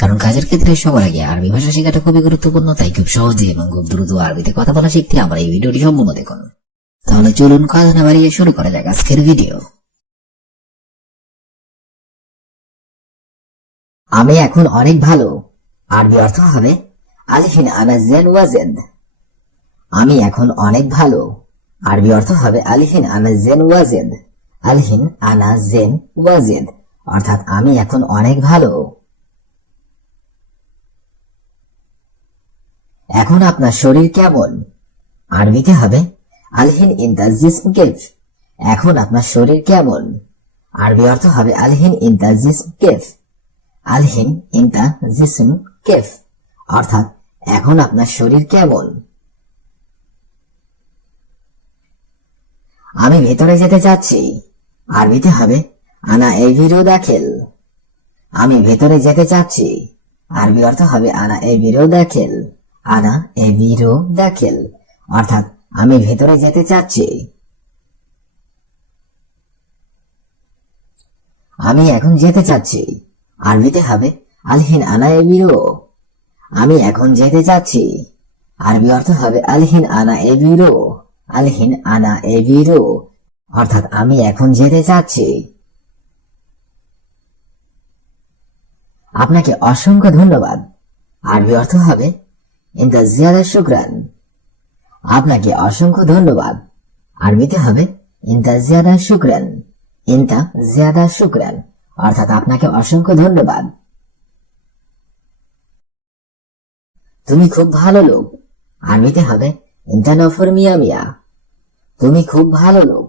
কারণ কাজের ক্ষেত্রে সবার আগে আরবি ভাষা শেখাটা খুবই গুরুত্বপূর্ণ, তাই খুব সহজে এবং খুব দ্রুত আরবিতে কথা বলা শিখতে আমার এই ভিডিওটি সম্পূর্ণ দেখুন। তাহলে চলুন কথা না বাড়িয়ে শুরু করা যাক আজকের ভিডিও। আমি এখন অনেক ভালো, আরবি অর্থ হবে আলিফিন আনা জেন ওয়াজেদ। আমি এখন অনেক ভালো, আরবি অর্থ হবে আলিফিন আনা জেন ওয়াজেদ। আলহিন আনা জেন ওয়াজেদ অর্থাৎ আমি এখন অনেক ভালো। এখন আপনার শরীর কেমন, আরবিতে হবে আলহিন ইনতা জিসম কেফ। এখন আপনার শরীর কেমন, আরবি অর্থ হবে আলহিন ইনতা জিসম কেফ। আলহিন ইনতা জিসম কেফ অর্থাৎ এখন আপনার শরীর কেমন। আমি ভেতরে যেতে চাচ্ছি, আরবিতে হবে আনা এভিরো দাখিল। আমি ভেতরে যেতে চাচ্ছি, আরবি অর্থ হবে আনা এভিরো দাখিল। আনা এভিরো দাখিল অর্থাৎ আমি ভেতরে যেতে চাচ্ছি। আমি এখন যেতে চাচ্ছি, আরবিতে হবে আলহিন আনা এভিরো। আমি এখন যেতে চাচ্ছি, আরবি অর্থ হবে আলহিন আনা এভিরো। আলহিন আনা এভিরো অর্থাৎ আমি এখন যেতে চাচ্ছি। আপনাকে অসংখ্য ধন্যবাদ, আরবি অর্থ হবে ইনতা জিয়াদা শুকরান। আপনাকে অসংখ্য ধন্যবাদ, আরবিতে হবে ইনতা জিয়াদা শুকরান। ইনতা জিয়াদা শুকরান অর্থাৎ আপনাকে অসংখ্য ধন্যবাদ। তুমি খুব ভালো লোক, আরবিতে হবে ইনতা নফর মিয়া মিয়া। তুমি খুব ভালো লোক,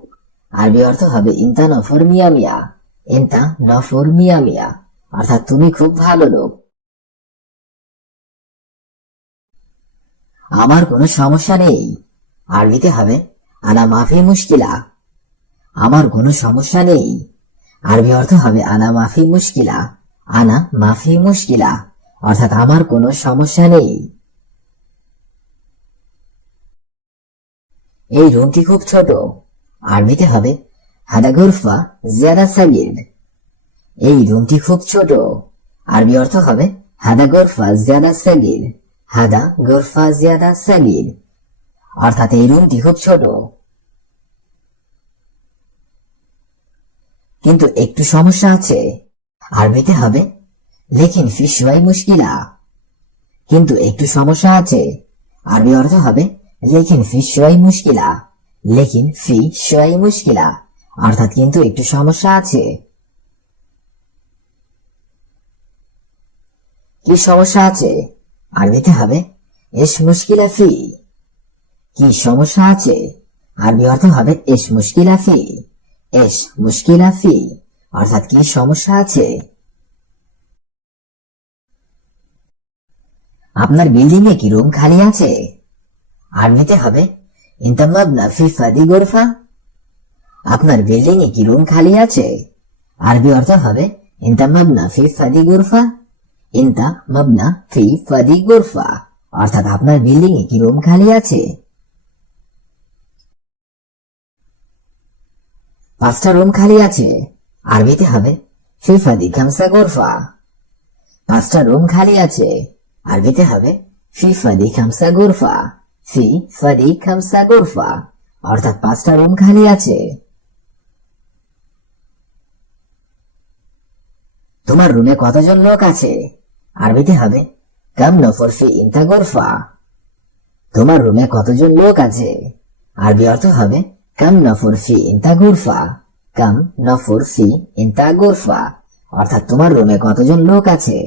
আরবি অর্থ হবে ইনতা নফর মিয়া মিয়া। ইনতা নফর মিয়া মিয়া অর্থাৎ তুমি খুব ভালো লোক। আমার কোনো সমস্যা নেই, আরবিতে হবে আনা মাফি মুশকিলা। আমার কোনো সমস্যা নেই, আরবি অর্থ হবে আনা মাফি মুশকিলা। আনা মাফি মুশকিলা অর্থাৎ আমার কোনো সমস্যা নেই। এই রুমটি খুব ছোট, আরবিতে হবে হাদা গুরফা জিয়াদা সাগির। এই রুমটি খুব ছোট, আরবি অর্থ হবে হাদা গুরফা জিয়াদা সাগির। হাদা গুরফা জিয়াদা সাগির অর্থাৎ এই রুমটি খুব ছোট। কিন্তু একটু সমস্যা আছে, আরবিতে হবে লেকিন ফি শুয়াই মুশকিলা। কিন্তু একটু সমস্যা আছে, আরবি অর্থ হবে লেকিন ফি শুয়াই মুশকিলা। লেকিন ফি শুয়াই মুশকিলা অর্থাৎ কিন্তু একটু সমস্যা আছে। কি সমস্যা আছে, আরবিতে হবে এস মুশকিলা ফি। কি সমস্যা আছে, আরবি অর্থ হবে এস মুশকিলা ফি। এস মুশকিলা ফি অর্থাৎ কি সমস্যা আছে। আপনার বিল্ডিং এ কি রুম খালি আছে, আরবিতে হবে ইনতা মাবনা ফি ফাদি গুরফা। আপনার বিল্ডিং এ কি রুম খালি আছে, আরবি অর্থ হবে ইনতা মাবনা ফি ফাদি গুরফা। ইনতা মাবনা ফি ফাদি গুরফা অর্থাৎ আপনার বিল্ডিং এ কি রুম খালি আছে। 5টা রুম খালি আছে, আরবিতে হবে ফি ফাদি খামসা গুরফা। 5টা রুম খালি আছে, আরবিতে হবে ফি ফাদি খামসা গুরফা। ফি ফাদি খামসা গুরফা অর্থাৎ 5টা রুম খালি আছে। তোমার রুমে কতজন লোক আছে, আরবিতে হবে কাম নফর ফি ইনতা গুরফা। তোমার রুমে কতজন লোক আছে, আরবি অর্থ হবে কাম নফর ফি ইনতা গুরফা। কাম নফর ফি ইনতা গুরফা অর্থাৎ তোমার রুমে কতজন লোক আছে।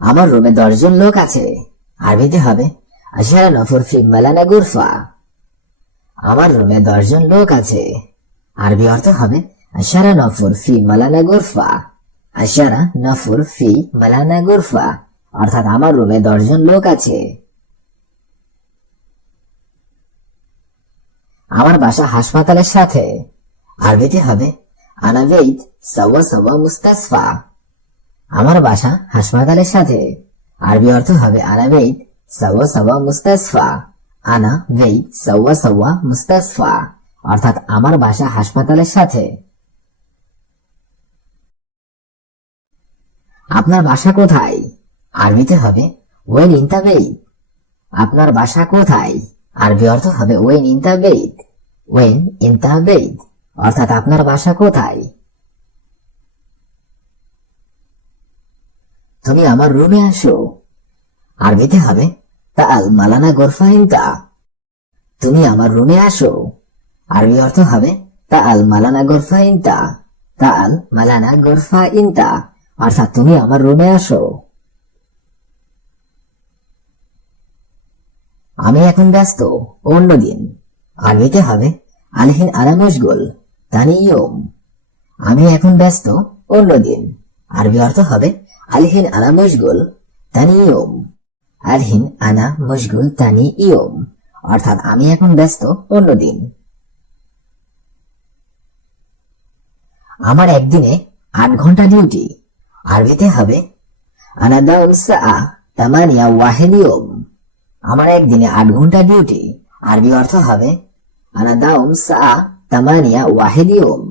আমার রুমে 10 জন লোক আছে, আরবিতে হবে আশারা নফর ফি মালানা গুরফা। আমার রুমে 10 জন লোক আছে, আরবি অর্থ হবে আশারা নফর ফি মালানা গুরফা। আশারা নফর ফি মালানা গুরফা অর্থাৎ আমার রুমে 10 জন লোক আছে। আমার বাসা হাসপাতালের সাথে, আরবিতে হবে আনা বেইত সাওয়া সাওয়া মুস্তাসফা। আমার বাসা হাসপাতালের সাথে, আরবি অর্থ হবে আনা বেইত সাওয়া সাওয়া মুস্তাসফা। আনা বেইত সাওয়া সাওয়া মুস্তাসফা অর্থাৎ আমার বাসা হাসপাতালের সাথে। আপনার বাসা কোথায়? আরবিতে হবে ওয়েন ইনতা বেইত। আপনার বাসা কোথায়? আরবি অর্থ হবে ওয়েন ইনতা বেইত। ওয়েন ইনতা বেইত অর্থাৎ আপনার বাসা কোথায়? তুমি আমার রুমে আসো। আরবিতে হবে তাআল মালানা গোরফা ইনতা। তুমি আমার রুমে আসো। আরবি অর্থ হবে তাআল মালানা গোরফা ইনতা। তাআল মালানা গোরফা ইনতা অর্থাৎ তুমি আমার রুমে আসো। আমি এখন ব্যস্ত, অন্যদিন। আরবিতে হবে আলহিন আনা মশগুল তানি ইয়ুম। আমি এখন ব্যস্ত, অন্যদিন। আরবি অর্থ হবে আলহিন আনা মশগুল তানি ইয়ুম। আলহিন আনা মশগুল তানি ইয়ুম অর্থাৎ আমি এখন ব্যস্ত, অন্যদিন। আমার একদিনে 8 ঘন্টা ডিউটি। আরবিতে হবে আনা দাউম সাআ তামানিয়া ওয়াহিদ ইয়ুম। আমার একদিনে 8 ঘন্টা ডিউটি। আরবি অর্থ হবে আনা দাউম সাআ তামানিয়া ওয়াহিদ ইয়ুম।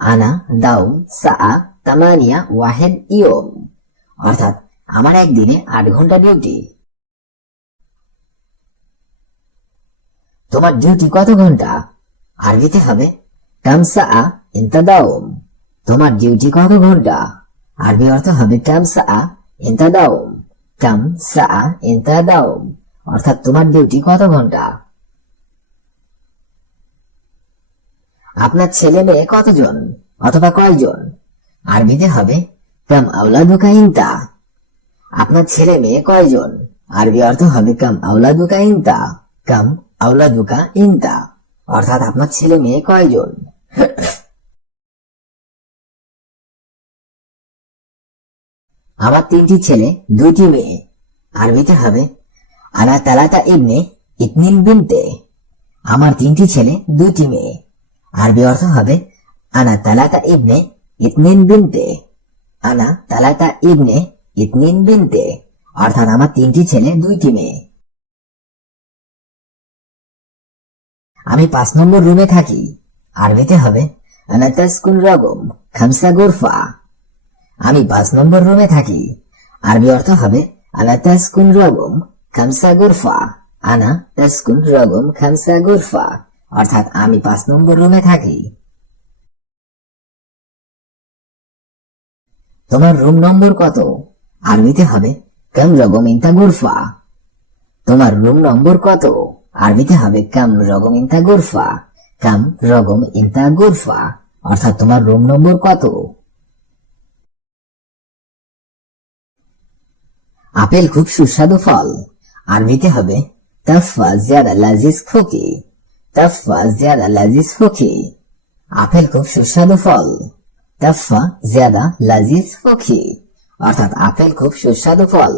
আনা দাউম সাআ তামানিয়া ওয়াহিদ ইয়ুম অর্থাৎ আমার একদিনে 8 ঘন্টা ডিউটি। তোমার ডিউটি কত ঘন্টা? আরবিতে হবে কাম সাআ ইনতা দাউম। তোমার ডিউটি কত ঘন্টা? আরবি অর্থ হবে কাম সাআ ইনতা দাউম। কাম সাআ ইনতা দাউম অর্থাৎ তোমার ডিউটি কত ঘন্টা? আপনার ছেলে মেয়ে কতজন অথবা কয়জন? আরবিতে হবে কাম আওলাদুকা ইনতা। আপনার ছেলে মেয়ে কয়জন? আরবি অর্থ হবে কাম আওলাদুকা ইনতা। কাম আওলাদুকা ইনতা অর্থাৎ আপনার ছেলে মেয়ে কয়জন? আমার 3টি ছেলে 2টি মেয়ে। আরবিতে হবে আনা তালাতা ইবনে ইতনিন বিনতে। আমার 3টি ছেলে 2টি মেয়ে। আরবি অর্থ হবে আনা তালাতা ইবনে ইতনিন বিনতে। আনা তালাতা ইবনে ইতনিন বিনতে অর্থাৎ আমার 3টি ছেলে 2টি মেয়ে। আমি 5 নম্বর রুমে থাকি। আরবিতে হবে আনা তাসকুন রগম খামসা গোরফা। আমি 5 নম্বর রুমে থাকি। আরবি অর্থ হবে আনা তাসকুন রগম খামসা গোরফা। আনা তাসকুন রগম খামসা গোরফা অর্থাৎ আমি 5 নম্বর রুমে থাকি। তোমার রুম নম্বর কত? আরবিতে হবে কাম রগম ইনতা গোরফা। তোমার রুম নম্বর কত? আরবিতে হবে কাম রগম ইনতা গোরফা। কাম রগম ইনতা গোরফা অর্থাৎ তোমার রুম নম্বর কত? আপেল খুব সুস্বাদু ফল। আরবিতে হবে তাফা জিয়াদা লাজিজ খুকি। তাফা জিয়াদা লাজিজ খুকি। আপেল খুব সুস্বাদু ফল। তাফা জিয়াদা লাজিজ খুকি অর্থাৎ আপেল খুব সুস্বাদু ফল।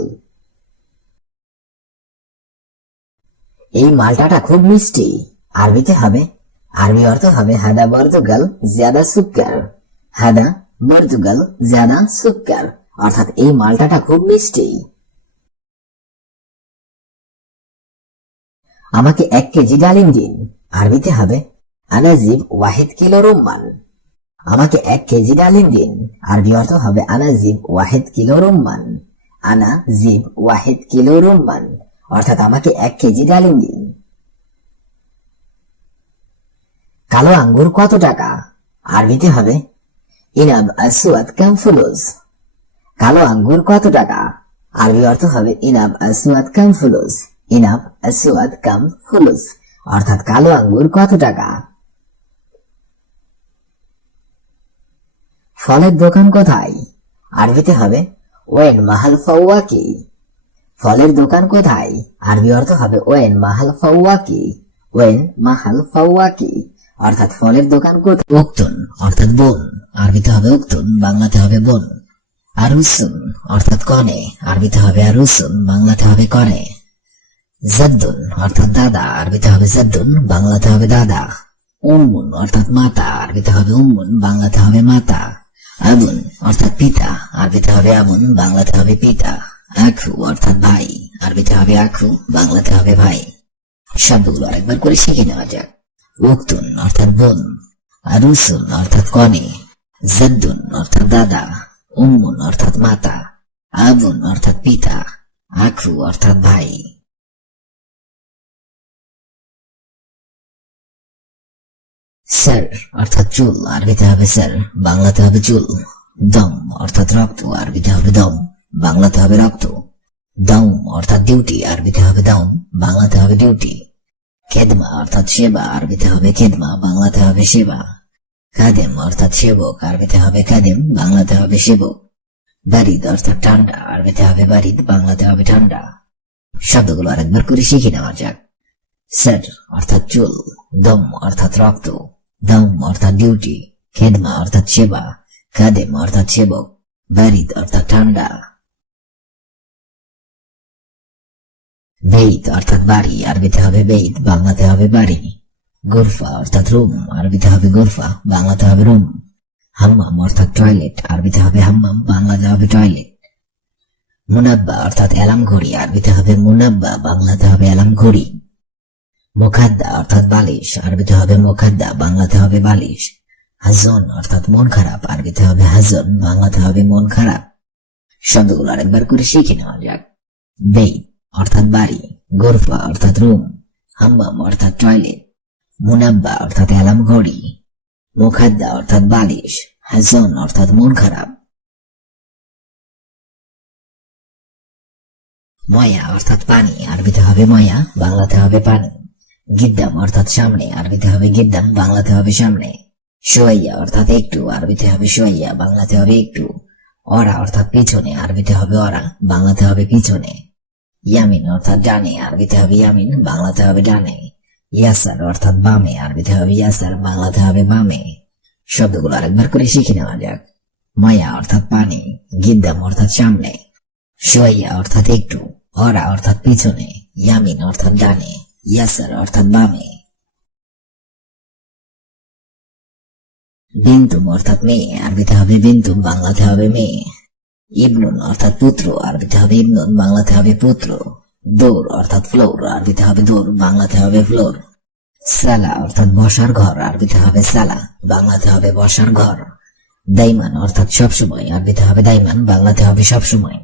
এই মালটাটা খুব মিষ্টি। আরবিতে হবে আরবি অর্থ হবে হাদা বর্তুগাল জিয়াদা সুক্কার। হাদা বর্তুগাল জিয়াদা সুক্কার অর্থাৎ এই মালটাটা খুব মিষ্টি। আমাকে 1 কেজি ডালিম দিন। আরবিতে হবে আনাজিব ওয়াহিদ কিলো রুম্মান। আমাকে 1 কেজি ডালিম দিন। আরবি অর্থ হবে আনাজিব ওয়াহিদ কিলো রুম্মান। আনাজিব ওয়াহিদ কিলো রুম্মান অর্থাৎ আমাকে 1 কেজি ডালিম দিন। কালো আঙ্গুর কত টাকা? আরবিতে হবে ইনাব আসওয়াদ কাম ফুলুস। কালো আঙ্গুর কত টাকা? আরবি অর্থ হবে ইনাব আসওয়াদ কাম ফুলুস। ইনাব আসওয়াদ কাম ফুলুস অর্থাৎ কালো আঙ্গুর কত টাকা? ফলের দোকান কোথায়? আরবিতে হবে ওয়েন মাহাল ফাওয়াকি। ফলের দোকান কোথায়? আরবি অর্থ হবে ওয়েন মাহাল ফাওয়াকি। ওয়েন মাহাল ফাওয়াকি অর্থাৎ ফলের দোকান কোথায়? উক্তুন অর্থাৎ বোন। আরবিতে হবে উক্তুন, বাংলাতে হবে বোন। আরুসুন অর্থাৎ কনে। আরবিতে হবে আরুসুন, বাংলাতে হবে কনে। জাদ্দুন অর্থাৎ দাদা। আরবিতে হবে জাদ্দুন, বাংলাতে হবে দাদা। উম্মুন অর্থাৎ মাতা। আরবিতে হবে উম্মুন, বাংলাতে হবে মাতা। আবুন অর্থাৎ পিতা। আরবিতে হবে আবুন, বাংলাতে হবে পিতা। আখু অর্থাৎ ভাই। আরবিতে হবে আখু, বাংলাতে হবে ভাই। শব্দগুলো আরেকবার করে শিখে নেওয়া যাক। উক্তুন অর্থাৎ বোন। আরুসুন অর্থাৎ কনে। জাদ্দুন অর্থাৎ দাদা। উম্মুন অর্থাৎ মাতা। আবুন অর্থাৎ পিতা, আখু অর্থাৎ ভাই। স্যার অর্থাৎ চুল, আরবিতে হবে স্যার, বাংলাতে হবে চুল। দম অর্থাৎ রক্ত, আরবিতে হবে দম, বাংলাতে হবে রক্ত। দম অর্থাৎ ডিউটি, আরবিতে হবে দম, বাংলাতে হবে ডিউটি। খেদমা অর্থাৎ সেবা, আরবিতে হবে খেদমা, বাংলাতে হবে সেবা। কাদেম অর্থাৎ সেবক, আরবিতে হবে কাদেম, বাংলাতে হবে সেবক। বারিদ অর্থাৎ ঠান্ডা, আরবিতে হবে বারিদ, বাংলাতে হবে ঠান্ডা। শব্দগুলো আরেকবার করে শিখে নেওয়া যাক। স্যার অর্থাৎ চুল, দম অর্থাৎ রক্ত, দম অর্থাৎ ডিউটি, খেদমা অর্থাৎ সেবা, কাদেম অর্থাৎ সেবক, বারিদ অর্থাৎ ঠান্ডা। বেইত অর্থাৎ বাড়ি, আরবিতে হবে বেইত, বাংলাতে হবে বাড়ি। গোরফা অর্থাৎ রুম, আরবিতে হবে গোরফা, বাংলাতে হবে রুম। হাম্মাম অর্থাৎ টয়লেট, আরবিতে হবে হাম্মাম, বাংলাতে হবে টয়লেট। মুনাব্বা অর্থাৎ অ্যালার্ম ঘড়ি, আরবিতে হবে মুনাব্বা, বাংলাতে হবে অ্যালার্ম ঘড়ি। মোখাদ্দা অর্থাৎ বালিশ, আরবিতে হবে মোখাদ্দা, বাংলাতে হবে বালিশ। হাজন অর্থাৎ মন খারাপ, আরবিতে হবে হাজন, বাংলাতে হবে মন খারাপ। শব্দগুলো আরেকবার করে শিখে নেওয়া যাক। বেইত অর্থাৎ বাড়ি, গোরফা অর্থাৎ রুম, হাম্মাম অর্থাৎ টয়লেট, মুনাব্বা অর্থাৎ অ্যালার্ম ঘড়ি, মোখাদ্দা অর্থাৎ বালিশ, হাজন অর্থাৎ মন খারাপ। ময়া অর্থাৎ পানি, আরবিতে হবে ময়া, বাংলাতে হবে পানি। গিদ্দাম অর্থাৎ সামনে, আরবিতে হবে গিদ্দাম, বাংলাতে হবে সামনে। সোয়াইয়া অর্থাৎ একটু, আরবিতে হবে সোয়াইয়া, বাংলাতে হবে একটু। অরা অর্থাৎ পিছনে, আরবিতে হবে অরা, বাংলাতে হবে পিছনে। ইয়ামিন অর্থাৎ ডানে, আরবিতে হবে ইয়ামিন, বাংলাতে হবে ডানে। ইয়াসার অর্থাৎ বামে, আরবিতে হবে ইয়াসার, বাংলাতে হবে বামে। শব্দগুলো আরেকবার করে শিখে নেওয়া যাক। ময়া অর্থাৎ পানি, গিদ্দাম অর্থাৎ সামনে, সোয়াইয়া অর্থাৎ একটু, অরা অর্থাৎ পিছনে, ইয়ামিন অর্থাৎ ডানে, ইয়াসার অর্থাৎ বামে। বিন্তুম অর্থাৎ মেয়ে, আরবিতে হবে বিন্তুম, বাংলাতে হবে মেয়ে। ইবনুন অর্থাৎ পুত্র, আরবিতে হবে ইবনুন, বাংলাতে হবে পুত্র। দৌড় অর্থাৎ ফ্লোর, আরবিতে হবে দৌড়, বাংলাতে হবে ফ্লোর। সালা অর্থাৎ বসার ঘর, আরবিতে হবে সালা, বাংলাতে হবে বসার ঘর। দাইমান অর্থাৎ সবসময়, আরবিতে হবে দাইমান, বাংলাতে হবে সবসময়।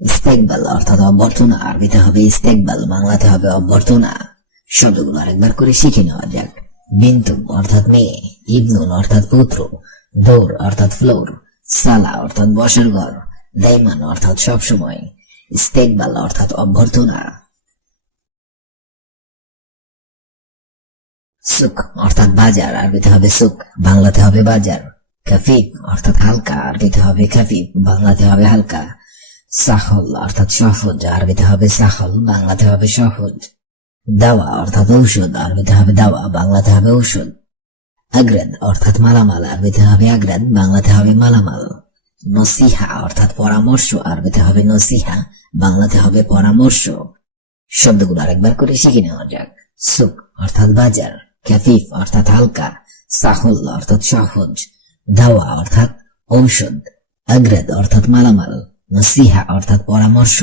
ইস্তেকবাল অর্থাৎ অভ্যর্থনা, আরবিতে হবে ইস্তেকবাল, বাংলাতে হবে অভ্যর্থনা। শব্দগুলো আরেকবার করে শিখে নেওয়া যাক। বিন্তুম অর্থাৎ মেয়ে, ইবনুন অর্থাৎ পুত্র, দৌড় অর্থাৎ ফ্লোর, সালা অর্থাৎ বসার ঘর, দাইমান অর্থাৎ সবসময়, ইস্তেকবাল অর্থাৎ অভ্যর্থনা। সুক অর্থাৎ বাজার, আরবিতে হবে সুক, বাংলাতে হবে বাজার। খাফিফ অর্থাৎ হালকা, আরবিতে হবে খাফিফ, বাংলাতে হবে হালকা। সাহল অর্থাৎ সহজ, আরবিতে হবে সাহল, বাংলাতে হবে সহজ। দাওয়া অর্থাৎ ঔষধ, আরবিতে হবে দাওয়া, বাংলাতে হবে ঔষধ। আগ্রাদ অর্থাৎ মালামাল, আরবিতে হবে আগ্রাদ, বাংলাতে হবে মালামাল। নসিহা অর্থাৎ পরামর্শ, আরবিতে হবে নসিহা, বাংলাতে হবে পরামর্শ। শব্দগুলো আরেকবার করে শিখে নেওয়া যাক। সুক অর্থাৎ বাজার, খাফিফ অর্থাৎ হালকা, সাহল অর্থাৎ সহজ, দাওয়া অর্থাৎ ঔষধ, আগ্রাদ অর্থাৎ মালামাল, নসিহা অর্থাৎ পরামর্শ।